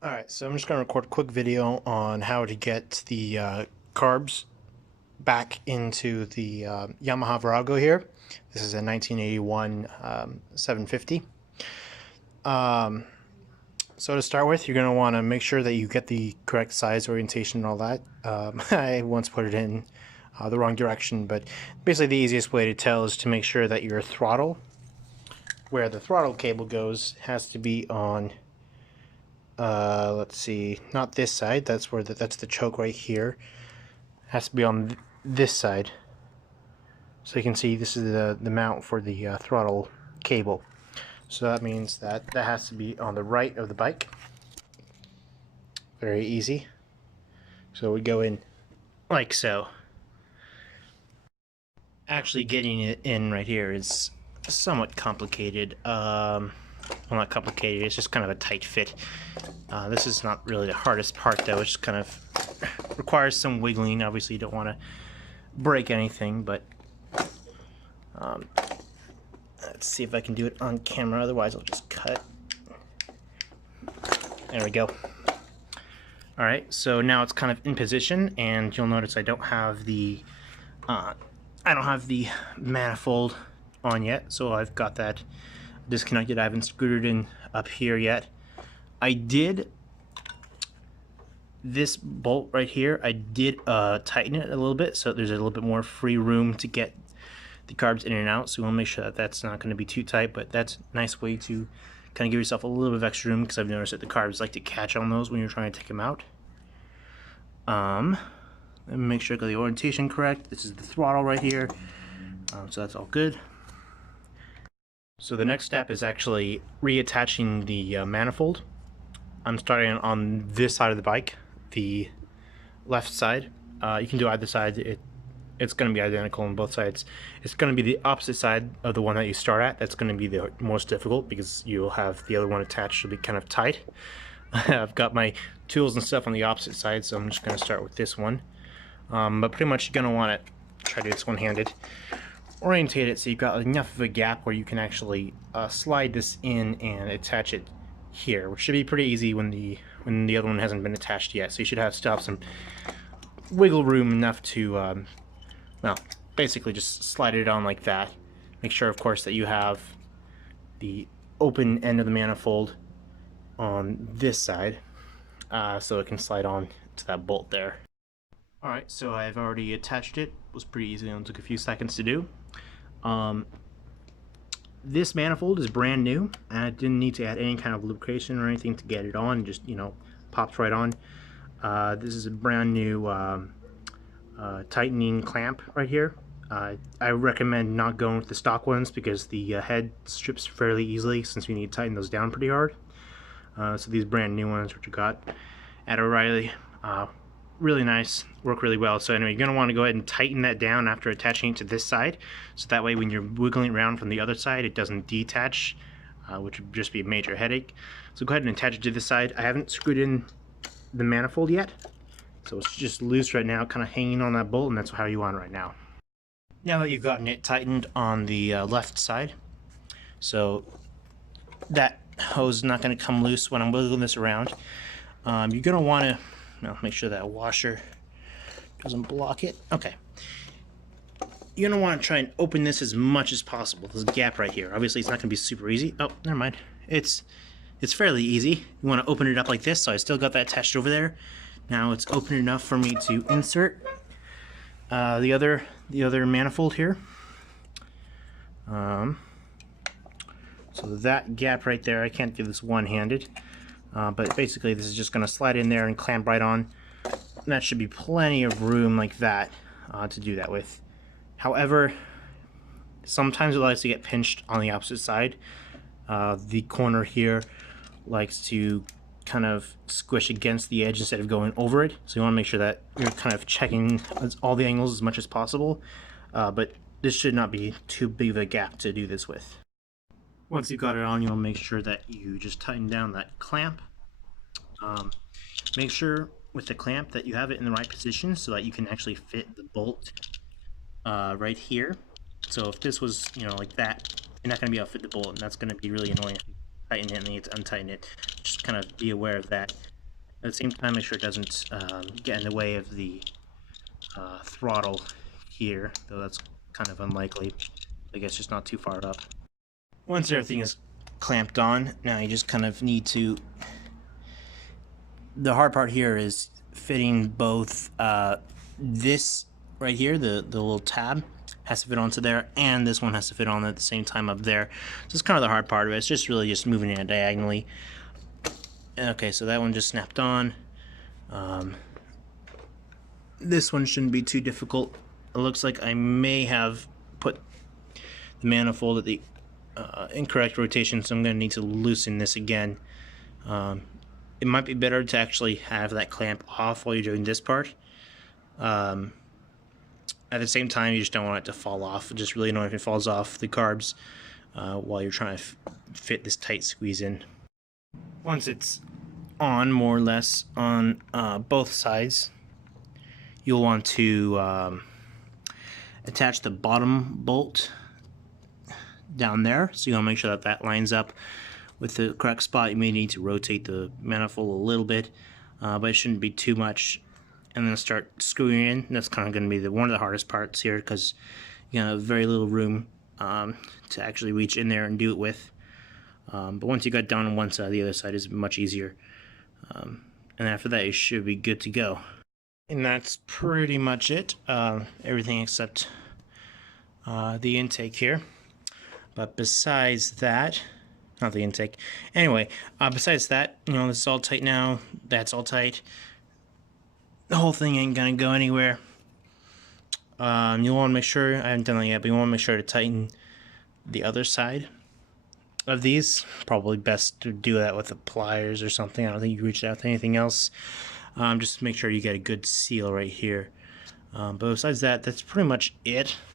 Alright, so I'm just going to record a quick video on how to get the carbs back into the Yamaha Virago here. This is a 1981 750. So to start with, you're going to want to make sure that you get the correct size, orientation, and all that. I once put it in the wrong direction, but basically the easiest way to tell is to make sure that your throttle, where the throttle cable goes, has to be on let's see, not this side, that's where that's the choke right here. It has to be on this side. So you can see this is the mount for the throttle cable. So that means that that has to be on the right of the bike. Very easy. So we go in like so. Actually getting it in right here is somewhat complicated. Well, not complicated, it's just kind of a tight fit. This is not really the hardest part though, it just kind of requires some wiggling. Obviously you don't want to break anything, but let's see if I can do it on camera, otherwise I'll just cut. There we go. Alright, so now it's kind of in position, and you'll notice I don't have the manifold on yet, so I've got that disconnected. I haven't screwed it in up here yet. I did this bolt right here, I did tighten it a little bit so there's a little bit more free room to get the carbs in and out, so we want to make sure that that's not going to be too tight, but that's a nice way to kind of give yourself a little bit of extra room, because I've noticed that the carbs like to catch on those when you're trying to take them out. Let me make sure I got the orientation correct. This is the throttle right here, so that's all good. So the next step is actually reattaching the manifold. I'm starting on this side of the bike, the left side. You can do either side. It's going to be identical on both sides. It's going to be the opposite side of the one that you start at. That's going to be the most difficult, because you'll have the other one attached to be kind of tight. I've got my tools and stuff on the opposite side, so I'm just going to start with this one. But pretty much you're going to want to try to do this one-handed. Orientate it so you've got enough of a gap where you can actually slide this in and attach it here, which should be pretty easy when the other one hasn't been attached yet. So you should still have some wiggle room enough to well, basically just slide it on like that. Make sure, of course, that you have the open end of the manifold on this side, so it can slide on to that bolt there. Alright, so I've already attached it. It was pretty easy and took a few seconds to do. This manifold is brand new, and I didn't need to add any kind of lubrication or anything to get it on. Just, you know, pops right on. This is a brand new tightening clamp right here. I recommend not going with the stock ones, because the head strips fairly easily, since we need to tighten those down pretty hard. So these brand new ones, which we got at O'Reilly, really nice, work really well. So anyway, you're going to want to go ahead and tighten that down after attaching it to this side, so that way when you're wiggling around from the other side it doesn't detach, which would just be a major headache. So go ahead and attach it to this side. I haven't screwed in the manifold yet, so it's just loose right now, kind of hanging on that bolt, and that's how you want it right now. Now that you've gotten it tightened on the left side, so that hose is not going to come loose when I'm wiggling this around, you're going to want to make sure that washer doesn't block it. Okay. You're going to want to try and open this as much as possible. There's a gap right here. Obviously, it's not going to be super easy. Oh, never mind. It's fairly easy. You want to open it up like this, so I still got that attached over there. Now it's open enough for me to insert the other manifold here. So that gap right there, I can't do this one-handed. But basically this is just going to slide in there and clamp right on. And that should be plenty of room like that to do that with. However, sometimes it likes to get pinched on the opposite side. The corner here likes to kind of squish against the edge instead of going over it. So you want to make sure that you're kind of checking all the angles as much as possible. But this should not be too big of a gap to do this with. Once you've got it on, you'll make sure that you just tighten down that clamp. Make sure with the clamp that you have it in the right position so that you can actually fit the bolt right here. So if this was, you know, like that, you're not going to be able to fit the bolt, and that's going to be really annoying. Tighten it and you need to untighten it. Just kind of be aware of that. At the same time, make sure it doesn't get in the way of the throttle here, though that's kind of unlikely. I guess just not too far up. Once everything is clamped on, now you just kind of need to... The hard part here is fitting both this right here, the little tab, has to fit onto there, and this one has to fit on at the same time up there. So it's kind of the hard part of it. It's just really just moving it diagonally. Okay, so that one just snapped on. This one shouldn't be too difficult. It looks like I may have put the manifold at the incorrect rotation, so I'm going to need to loosen this again. It might be better to actually have that clamp off while you're doing this part. At the same time, you just don't want it to fall off. Just really annoying if it falls off the carbs while you're trying to fit this tight squeeze in. Once it's on, more or less, on both sides, you'll want to attach the bottom bolt down there. So you want to make sure that that lines up with the correct spot. You may need to rotate the manifold a little bit, but it shouldn't be too much. And then start screwing in. That's kind of going to be one of the hardest parts here, because you have very little room to actually reach in there and do it with. But once you got down on one side, the other side is much easier. And after that, you should be good to go. And that's pretty much it. Everything except the intake here. But besides that, not the intake. Anyway, besides that, you know, this is all tight now. That's all tight. The whole thing ain't gonna go anywhere. You'll want to make sure, I haven't done that yet, but you want to make sure to tighten the other side of these. Probably best to do that with the pliers or something. I don't think you reach out to anything else. Just make sure you get a good seal right here. But besides that, that's pretty much it.